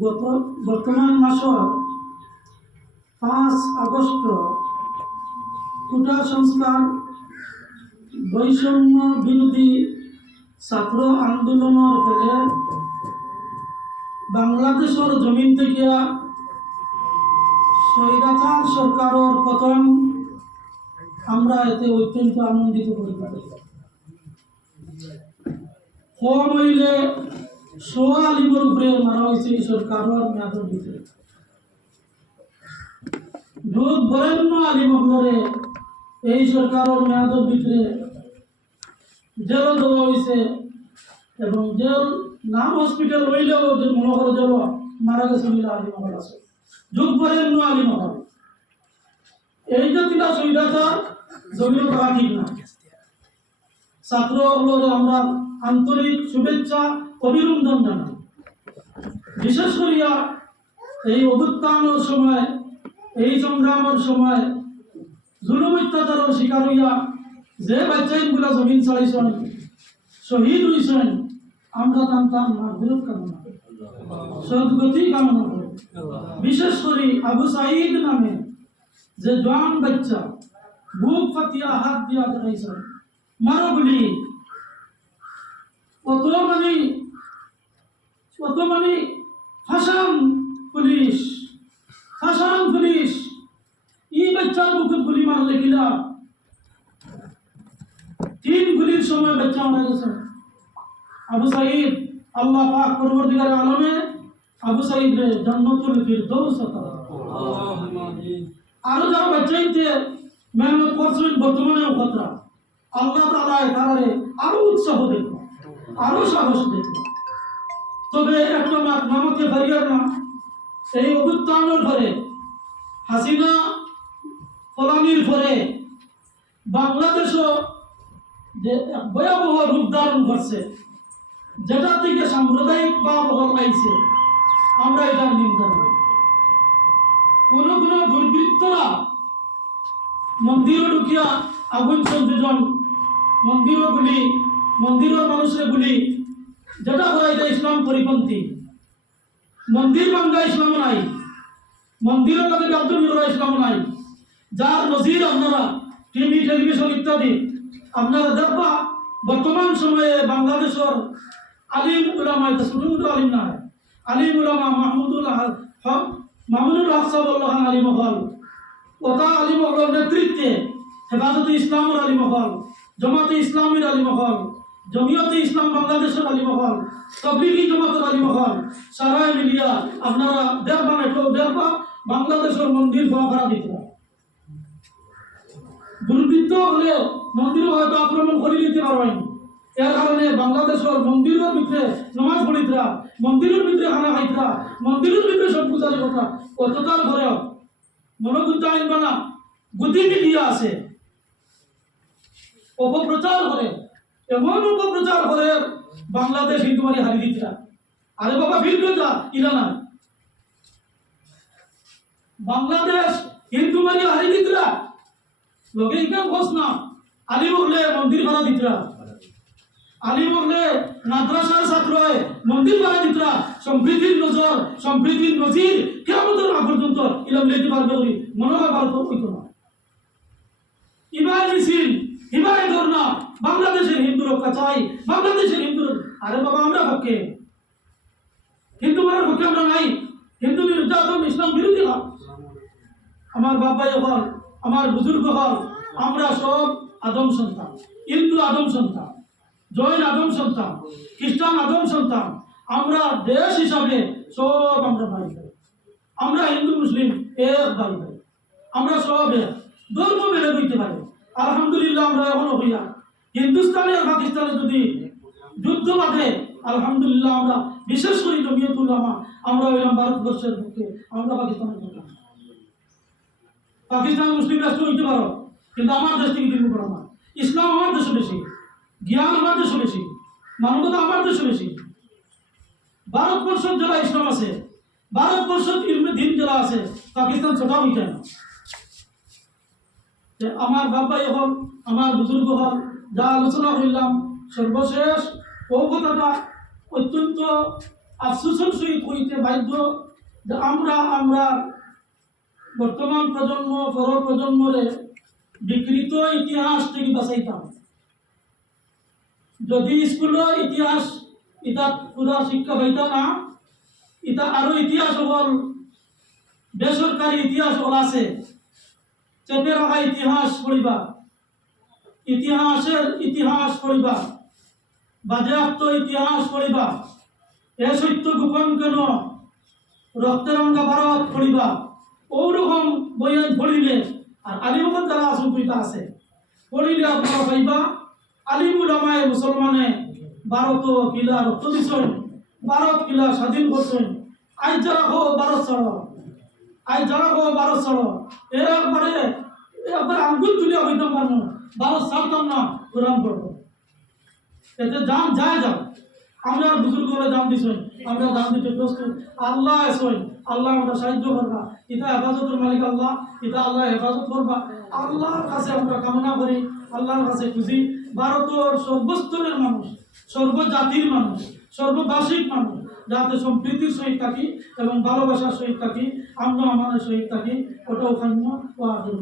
বর্তমান মাসের 5 আগস্ট কোটা সংস্কার বৈষম্য বিরোধী ছাত্র আন্দোলনের ফলে বাংলাদেশের জমিন থেকে স্বৈরাচার সরকারের পতন আমরা এতে অত্যন্ত আনন্দিত করি। কম হইলে 100 আলিমের উপরে মারা হয়েছে এই সরকারের মেয়াদের ভিতরে। যুগ বরেণ্য আলিম হলে এই সরকারের মেয়াদের ভিতরে জেল দেওয়া হয়েছে এবং জেল নাম হসপিটাল হইলেও যে মনোহর জেল মারা গেছে মিলা আলিম হল আছে। যুগ বরেণ্য আলিম হল এই জাতিটা সুবিধাচার জমিও করা ঠিক না। ছাত্র হলে আমরা আন্তরিক শুভেচ্ছা অভিনন্দন জানাই। বিশেষ করিয়া এই অভ্যুত্থানের সময়, এই সংগ্রামের সময় জুলুম অত্যাচারের শিকার হইয়া যে বাচ্চাইনগুলা জমিন ছাড়াইছেন, শহীদ হয়েছেন, আমরা তার মাগফিরাত কামনা করি, সদ্গতি কামনা করি। বিশেষ করে আবু সাঈদ নামে যে জওয়ান বাচ্চা বুক ফাতিয়া হাত দিয়া দেখাইছেন মারো গুলি, কত মানে ফাঁসান পুলিশ এই বাচ্চার বুকে গুলি মারলে কিনা 3 গুলির সময় বাচ্চা মারা গেছে। আবু সাঈদ আল্লাহ পাক পরবর্তীকার আলমে আবু সাঈদ রে জান্নাতুল ফিরদৌস আতা আমিন। আরো যারা বাচ্চাইতে মেহনত করছেন বর্তমানেও কথা আল্লাহ তাআলা তারে আরো উৎসাহ দেন, আরো সাহস দেন। তবে একটা নামকে বাড়িয়ে না, এই অভ্যুত্থানের পরে হাসিনা ফলানির পরে বাংলাদেশও যে ভয়াবহ রূপ ধারণ করছে, যেটা থেকে সাম্প্রদায়িক ভাব পাইছে, আমরা এটার নিন্দা করি। কোনো দুর্বৃত্তরা মন্দিরে ঢুকিয়া আগুন সংযোজন, মন্দিরের মানুষের গুলি, যেটা হয় এটা ইসলাম পরিপন্থী। মন্দির ভাঙ্গা ইসলাম নাই, মন্দিরের লগে গাদ্দারি করা ইসলাম নাই। যার নজির আপনারা টিভি টেলিভিশন ইত্যাদি আপনারা দেখবা, বর্তমান সময়ে বাংলাদেশের আলিম উলামা, এটা ছোট আলিম না, আলিম উলামা মাহমুদুল হক সাহেবুল্লাহ খান আলী মহল, ওটা আলী মহলের নেতৃত্বে হেফাজতে ইসলামের আলী মহল, জমাতে ইসলামের আলী মহল, জমিয়তে ইসলাম বাংলাদেশের আলী মহল, তবলিগি জমাতের আলী মহল, সারায় মিলিয়া আপনারা দেখবা বাংলাদেশের মন্দির ভাড়া দিতে দুর্বৃত্ত হলে মন্দিরও হয়তো আক্রমণ করে দিতে পারবেন। এর কারণে বাংলাদেশের মন্দিরের ভিতরে নমাজ পড়িতরা, মন্দিরের ভিতরে খানা খাইতরা, মন্দিরের ভিতরে সব গুজারি কথা কতটার ঘরেও মনোগুদ্ধা আইনবা না বুদ্ধি মিডিয়া আছে, অপপ্রচার করে, এমন অপপ্রচার করে বাংলাদেশ হিন্দুমারি হারিয়ে দিতরা। আরে বাবা ফিরবে যা ইলা না, বাংলাদেশ হিন্দুমারি হারিয়ে দিতরা লোকে ইনকাম খোঁজ না। আলী বললে মন্দির ভাড়া দিতরা, আলী বললে মাদ্রাসার ছাত্র মন্দির ভাড়া দিতরা। সম্প্রীতির নজির কিয়ামতের আগ পর্যন্ত ইলাম লেতে পারবে বলি মনোভাব ভারত হইতো না। ইবাই মিছিল ইবাই ধর্ণা, বাংলাদেশের হিন্দু রক্ষা চাই, বাংলাদেশের হিন্দু। আরে বাবা আমরা পক্ষে, হিন্দু মারার পক্ষে আমরা নাই। হিন্দু নির্যাতন ইসলাম বিরোধী হল। আমার বাবাই হল, আমার বুজুর্গ হল, আমরা সব আদম সন্তান, হিন্দু আদম সন্তান, জৈন আদম সন্তান, খ্রিস্টান আদম সন্তান। আমরা দেশ হিসাবে সব আমরা ভাই ভাই, আমরা হিন্দু মুসলিম এক ভাই ভাই, আমরা সব এক। ধর্ম মেনে বইতে পারি আলহামদুলিল্লাহ। আমরা এখনো হইয়া হিন্দুস্তানে আর পাকিস্তানে যদি যুদ্ধ বাঁধে আলহামদুলিল্লাহ আমরা বিশেষ করে জমিয়তুল উলামা আমরা হইলাম ভারতবর্ষের পক্ষে, আমরা পাকিস্তানের পক্ষে। পাকিস্তান মুসলিম রাষ্ট্র হইতে পারো, কিন্তু আমার দেশ থেকে দিন করো না। ইসলাম আমার দেশে বেশি, জ্ঞান আমার দেশে বেশি, মানবতা আমার দেশে বেশি। ভারতবর্ষের যারা ইসলাম আছে, ভারতবর্ষের ইলমে দিন যারা আছে, পাকিস্তান ছোটা হইতে না। আমার বাবাই হল, আমার বুজুর্গ হল, যা আলোচনা করলাম সর্বশেষ ও কথাটা অত্যন্ত আফসোসের সহিত কইতে বাধ্য যে আমরা বর্তমান প্রজন্ম পর প্রজন্মরে বিকৃত ইতিহাস থেকে বাঁচাইতাম। যদি স্কুলের ইতিহাস এটা পুরা শিক্ষা পাইত না, এটা আরো ইতিহাস হল বেসরকারি ইতিহাস হল আছে, চেপে রাখা ইতিহাস পড়িবা, ইতিহাস পড়িবা, বাজেয়াপ্ত ইতিহাস পড়িবা, এ সত্য গোপন কেন, রক্তেরঙ্গা ভারত পড়িবা, ওরকম বই পড়িলে আর আলিমগঞ্জ যারা আসন দুইটা আছে পড়িলে আপনারা পাইবা আলিমুল আমায় মুসলমানে ভারত কিলা রক্ত দিছেন, ভারত কিলা স্বাধীন করছেন। আজ যারা হো ভারত ছাড়ো, আজ যারা হো ভারত ছাড়ো, একবার আঙ্গুল তুলিয়া হইতাম পারবো, ভারত ছাড়তাম না, কোরআন পড়বো। এতে দাম যায় যাও, আমরা বুজুর্গরা দাম দিছেন, আমরা দাম দিতে প্রস্তুত। আল্লাহ আসেন, আল্লাহ আমরা সাহায্য করবা, এটা হেফাজতের মালিক আল্লাহ, এটা আল্লাহ হেফাজত করবা। আল্লাহর কাছে আমরা কামনা করি, আল্লাহর কাছে খুশি। ভারতের সর্বস্তরের মানুষ, সর্বজাতির মানুষ, সর্বভাষিক মানুষ যাতে সম্প্রীতির সহিত থাকি এবং ভালোবাসার সহিত থাকি, আমরা আমাদের সহিত থাকি, ওটাও খান্য ও আদর।